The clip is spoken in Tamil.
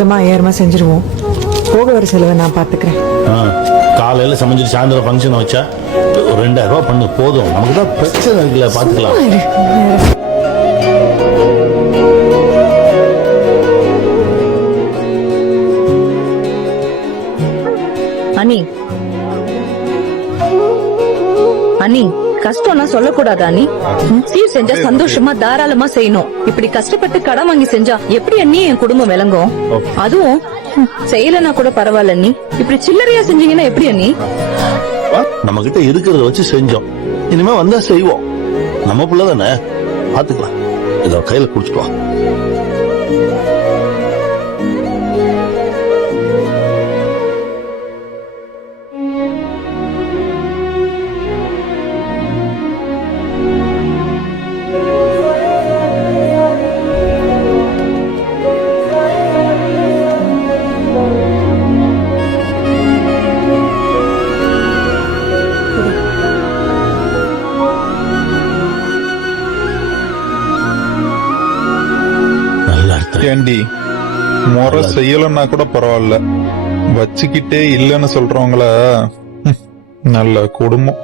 மொத்தமா 5000 செஞ்சிருவோம். போக வர செலவை நான் பாத்துக்கிறேன். காலையில சமைச்சிட்டு சாயந்தரம் ஃபங்க்ஷன் வச்சா ஒரு 2000 ரூபாய் பண்ணு போதும். நமக்கு தான் பிரச்சனை இருக்குல்ல, பாத்துக்கலாம். அனி அனி கஷ்டம்னா சொல்லக்கூடாது அனி. சீர் செஞ்சா சந்தோஷமா தாராளமா செய்யணும். இப்படி கஷ்டப்பட்டு கடன் வாங்கி செஞ்சா எப்படி அண்ணி என் குடும்பம் விளங்கும்? அதுவும் செய்யலன்னா கூட பரவாயில்ல அண்ணி, இப்படி சில்லறையா செஞ்சீங்கன்னா எப்படி அண்ணி? நம்ம கிட்ட இருக்கிறத வச்சு செஞ்சோம், இனிமே வந்தா செய்வோம். நம்ம புள்ள தானே, பாத்துக்கலாம். இதோ கையில குடிச்சுக்கோ. ஏண்டி முறை செய்யலன்னா கூட பரவாயில்ல, வச்சுக்கிட்டே இல்லன்னு சொல்றவங்கள நல்ல குடும்பம்.